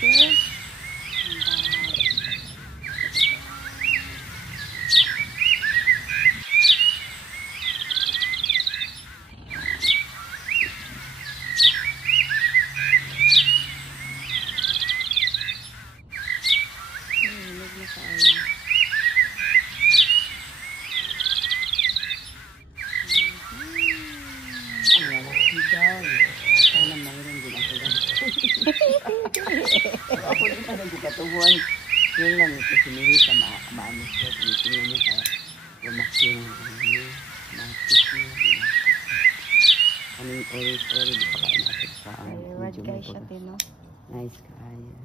Cheers. Sana mayroon din ako lang. Ako din na nagkatubuan. Yun lang ito, sinili ka maamis ko. Tinitingnan niya kaya lumaki yung matis niya. Anong oil, di pa kain natin pa. Red guys siya tino. Nice kaya.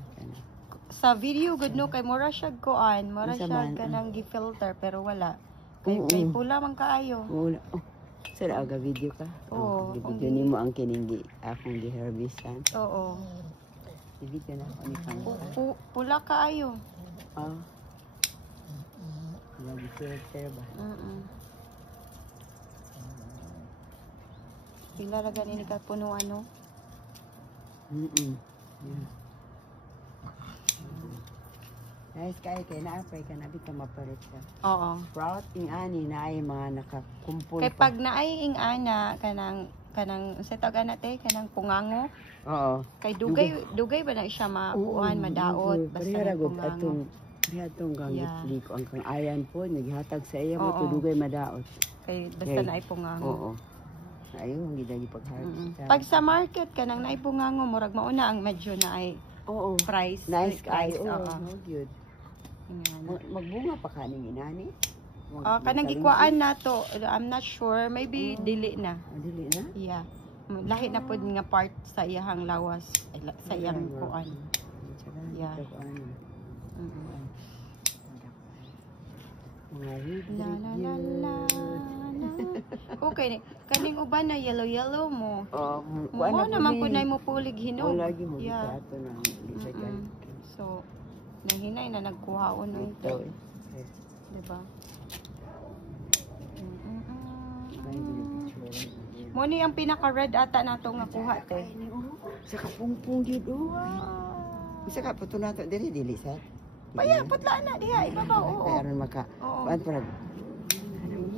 Sa video, good no, kay mura siya kuan. Mura siya kanang gi-filter, pero wala. Kay pula man kaayo. Wala. Sara aga video ka? Oo. Video ni mo ang kining akong giherbisan. Oo. Video na ako ni Kang. Pula kaayo. Lagi filter ba? Pila ra gani ka puno ano? Yeah. Nice kaya na-apply ka na, di ka mapalit ka. Oo. Proud ing ani na ay mga nakakumpul. Kay pag naay ing ana kanang sa tawag nate kanang pungango. Oo. Kay dugay ba na siya makuan madaot basta pungango. Atong gangit ko ang kang ayan po naghatag sa iya mo dugay madaot. Kay basta naay pungango. Oo. Ayo ang gidagi pag-harvest. Pag sa market kanang naay pungango murag mauna ang medyo naay price. Nice price. Oo. Good. Magbunga pa kaning inani? Kanang gikwaan na to. I'm not sure. Maybe dili na. Dili na? Yeah. Lahi na po nga part sa iyang lawas. Sa iyang kuan. Yeah. La la la la. Okay. Kaning uban na yellow mo. Mo naman po na mo pulig hinog. Lagi mo bitato na. So, nahinay na nagkuhaon ng ito. Diba? Mo ni ang pinaka-red ata nato nga kuha te. Sa kapungpong dito. Isa ka puto nato dili sa. Paya putla na diha ibabaw. Oo. Aron maka. Paan para.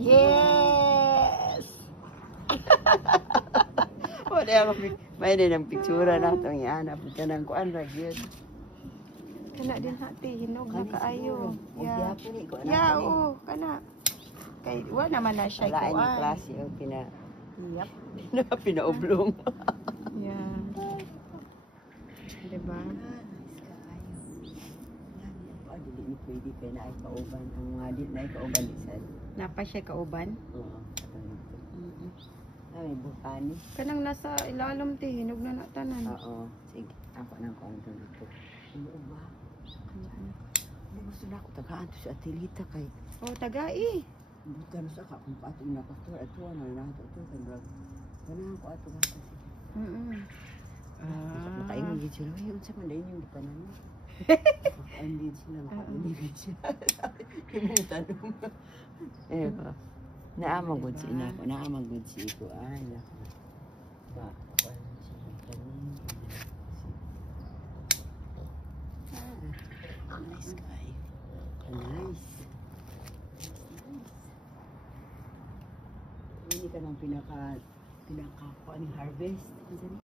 Yes. Wala may din ang pictura nato ng ana puta nang kuan ra gyud. Kana din hati hinog na kaayo. Yeah, oo, kana. Kay wa naman na siya kuan. Wala ni klase o pinaublong. Yeah. Diba? Dili ni pwede kay na ay kauban ang mga dit na ay kauban lisan. Napa siya kauban? Oo. Ay bukani. Kanang nasa ilalom ti hinog na tanan. Oo. Sige, ako nang konto dito. Ano ba? Gusto na ako tagaan to sa atilita kay. Oh, tagai. Buta na sa kung pato na pastor ato na nato to sa drug. Kana ko ato basta sige. Makaingon gid sila. Ay unsa man dayon yung tanan mo. Andi sila makaingon sila. Imong tanong. Ba. Naamagod si ina ko, naamagod si ko. Ay nako. Ba, nice guy. Nice. Ini ka ng pinaka harvest.